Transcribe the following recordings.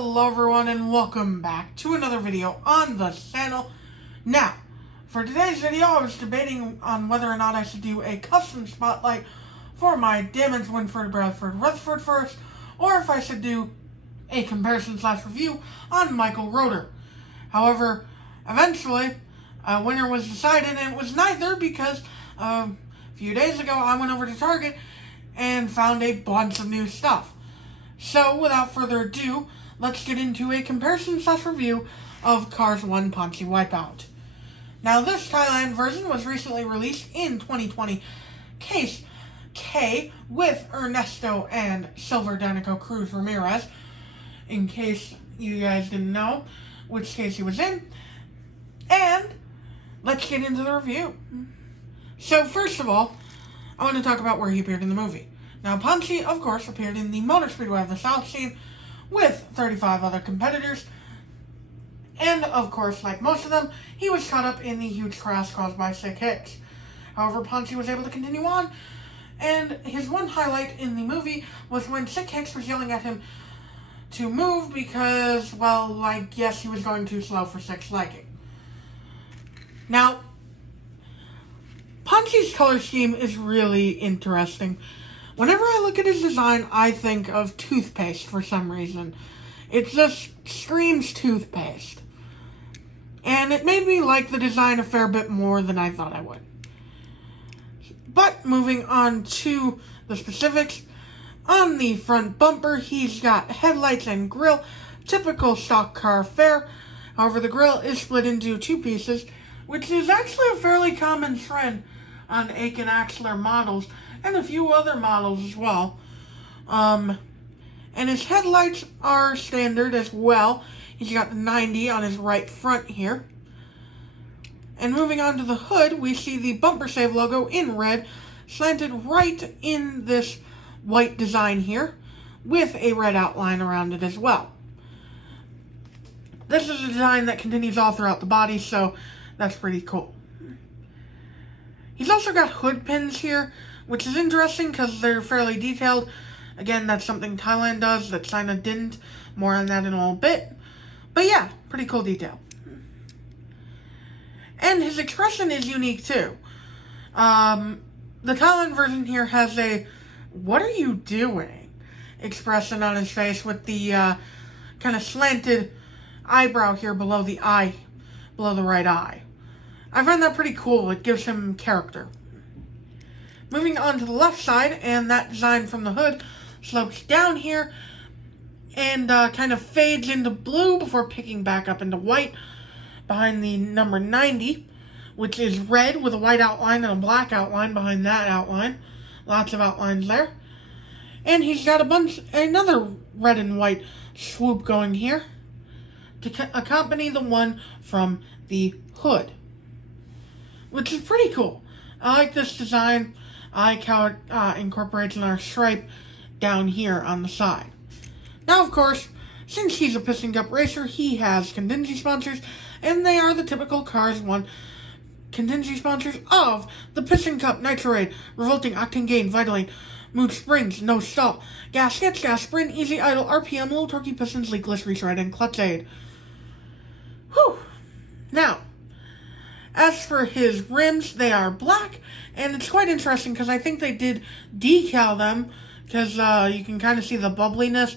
Hello everyone and welcome back to another video on the channel. Now, for today's video I was debating on whether or not I should do a custom spotlight for my damaged Winford Bradford Rutherford first, or if I should do a comparison/review on Michael Roeder. However, eventually, a winner was decided, and it was neither because a few days ago I went over to Target and found a bunch of new stuff. So, without further ado, let's get into a comparison/review of Cars 1 Ponchy Wipeout. Now, this Thailand version was recently released in 2020 Case K with Ernesto and Silver Danico Cruz Ramirez, in case you guys didn't know which case he was in. And let's get into the review. So, first of all, I want to talk about where he appeared in the movie. Now, Ponchy, of course, appeared in the Motor Speedway of the South scene with 35 other competitors. And, of course, like most of them, he was caught up in the huge crash caused by Sick Hicks. However, Ponchy was able to continue on, and his one highlight in the movie was when Sick Hicks was yelling at him to move because, well, I guess he was going too slow for Sick's liking. Now, Ponchy's color scheme is really interesting. Whenever I look at his design, I think of toothpaste for some reason. It just screams toothpaste. And it made me like the design a fair bit more than I thought I would. But moving on to the specifics, on the front bumper, he's got headlights and grille, typical stock car fare. However, the grille is split into two pieces, which is actually a fairly common trend on Aiken Axler models, and a few other models as well. And his headlights are standard as well. He's got the 90 on his right front here. And moving on to the hood, we see the bumper save logo in red, slanted right in this white design here, with a red outline around it as well. This is a design that continues all throughout the body, so that's pretty cool. He's also got hood pins here, which is interesting because they're fairly detailed. Again, that's something Thailand does that China didn't. More on that in a little bit. But yeah, pretty cool detail. And his expression is unique too. The Thailand version here has a "what are you doing" expression on his face with the kind of slanted eyebrow here below the eye, below the right eye. I find that pretty cool. It gives him character. Moving on to the left side, and that design from the hood slopes down here and kind of fades into blue before picking back up into white behind the number 90, which is red with a white outline and a black outline behind that outline. Lots of outlines there. And he's got another red and white swoop going here to accompany the one from the hood, which is pretty cool. I like this design. I like how it incorporates another stripe down here on the side. Now, of course, since he's a Piston Cup racer, he has contingency sponsors, and they are the typical Cars 1 contingency sponsors of the Piston Cup, Nitrate, Revolting, Octane Gain, Vitaline, Mood Springs, No Stall, Gaskets, Gas Sprint, Easy Idle, RPM, Little Turkey Pistons, Leakless, Retread, and Clutch Aid. Whew! Now, as for his rims, they are black, and it's quite interesting because I think they did decal them because you can kind of see the bubbliness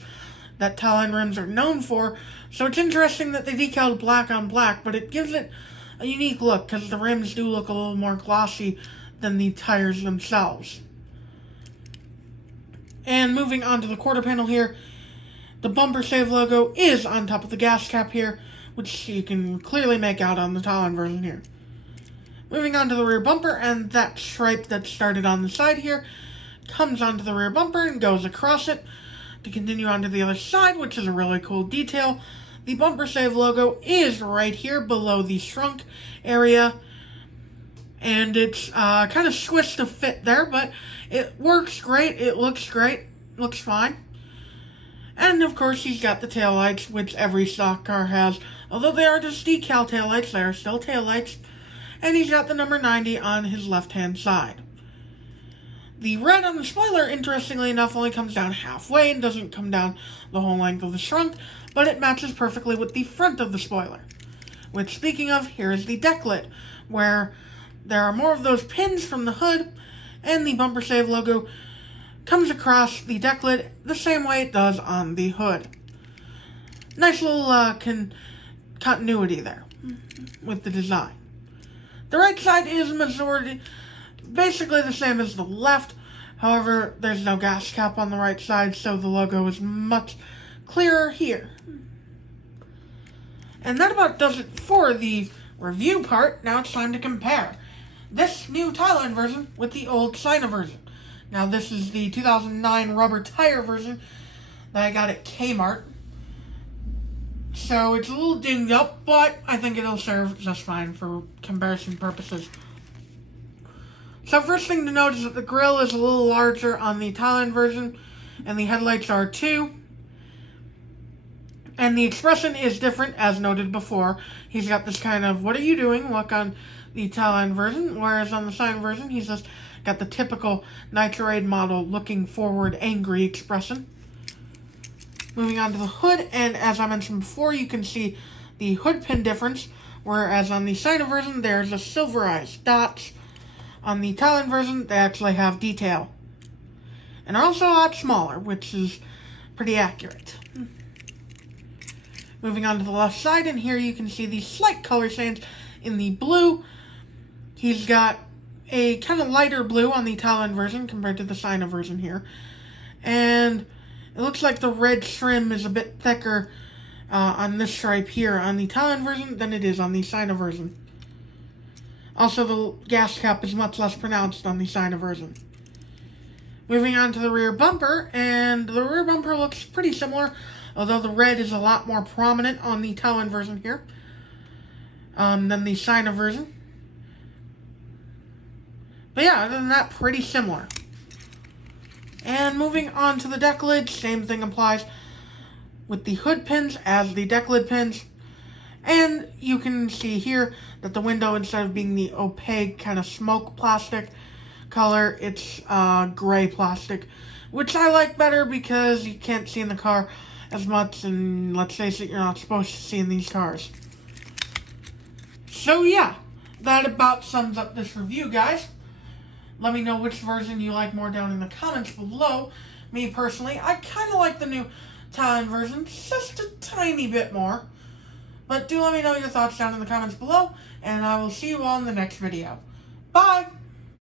that Thailand rims are known for. So it's interesting that they decaled black on black, but it gives it a unique look because the rims do look a little more glossy than the tires themselves. And moving on to the quarter panel here, the bumper save logo is on top of the gas cap here, which you can clearly make out on the Thailand version here. Moving on to the rear bumper, and that stripe that started on the side here comes onto the rear bumper and goes across it to continue onto the other side, which is a really cool detail. The bumper save logo is right here below the shrunk area, and it's kind of squished to fit there, but it works great. It looks great. Looks fine. And, of course, he's got the taillights, which every stock car has. Although they are just decal taillights, they are still taillights. And he's got the number 90 on his left-hand side. The red on the spoiler, interestingly enough, only comes down halfway and doesn't come down the whole length of the trunk, but it matches perfectly with the front of the spoiler. Which, speaking of, here is the deck lid, where there are more of those pins from the hood, and the Bumper Save logo comes across the deck lid the same way it does on the hood. Nice little continuity there with the design. The right side is basically the same as the left. However, there's no gas cap on the right side, so the logo is much clearer here. And that about does it for the review part. Now it's time to compare this new Thailand version with the old China version. Now this is the 2009 rubber tire version that I got at Kmart. So it's a little dinged up, but I think it'll serve just fine for comparison purposes. So first thing to note is that the grille is a little larger on the Thailand version, and the headlights are too. And the expression is different, as noted before. He's got this kind of, what are you doing, look on the Thailand version, whereas on the China version, he's just got the typical Nitrade model looking forward angry expression. Moving on to the hood, and as I mentioned before, you can see the hood pin difference, whereas on the China version, there's a silverized dots. On the Thailand version, they actually have detail. And are also a lot smaller, which is pretty accurate. Moving on to the left side, and here you can see the slight color change in the blue. He's got a kind of lighter blue on the Thailand version compared to the China version here. And it looks like the red trim is a bit thicker on this stripe here on the Thailand version than it is on the China version. Also, the gas cap is much less pronounced on the China version. Moving on to the rear bumper, and the rear bumper looks pretty similar, although the red is a lot more prominent on the Thailand version here than the China version. But yeah, other than that, pretty similar. And moving on to the deck lid, same thing applies with the hood pins as the deck lid pins. And you can see here that the window, instead of being the opaque kind of smoke plastic color, it's gray plastic, which I like better because you can't see in the car as much, and let's face it, you're not supposed to see in these cars. So yeah, that about sums up this review, guys. Let me know which version you like more down in the comments below. Me personally, I kind of like the new Thailand version just a tiny bit more. But do let me know your thoughts down in the comments below, and I will see you all in the next video. Bye!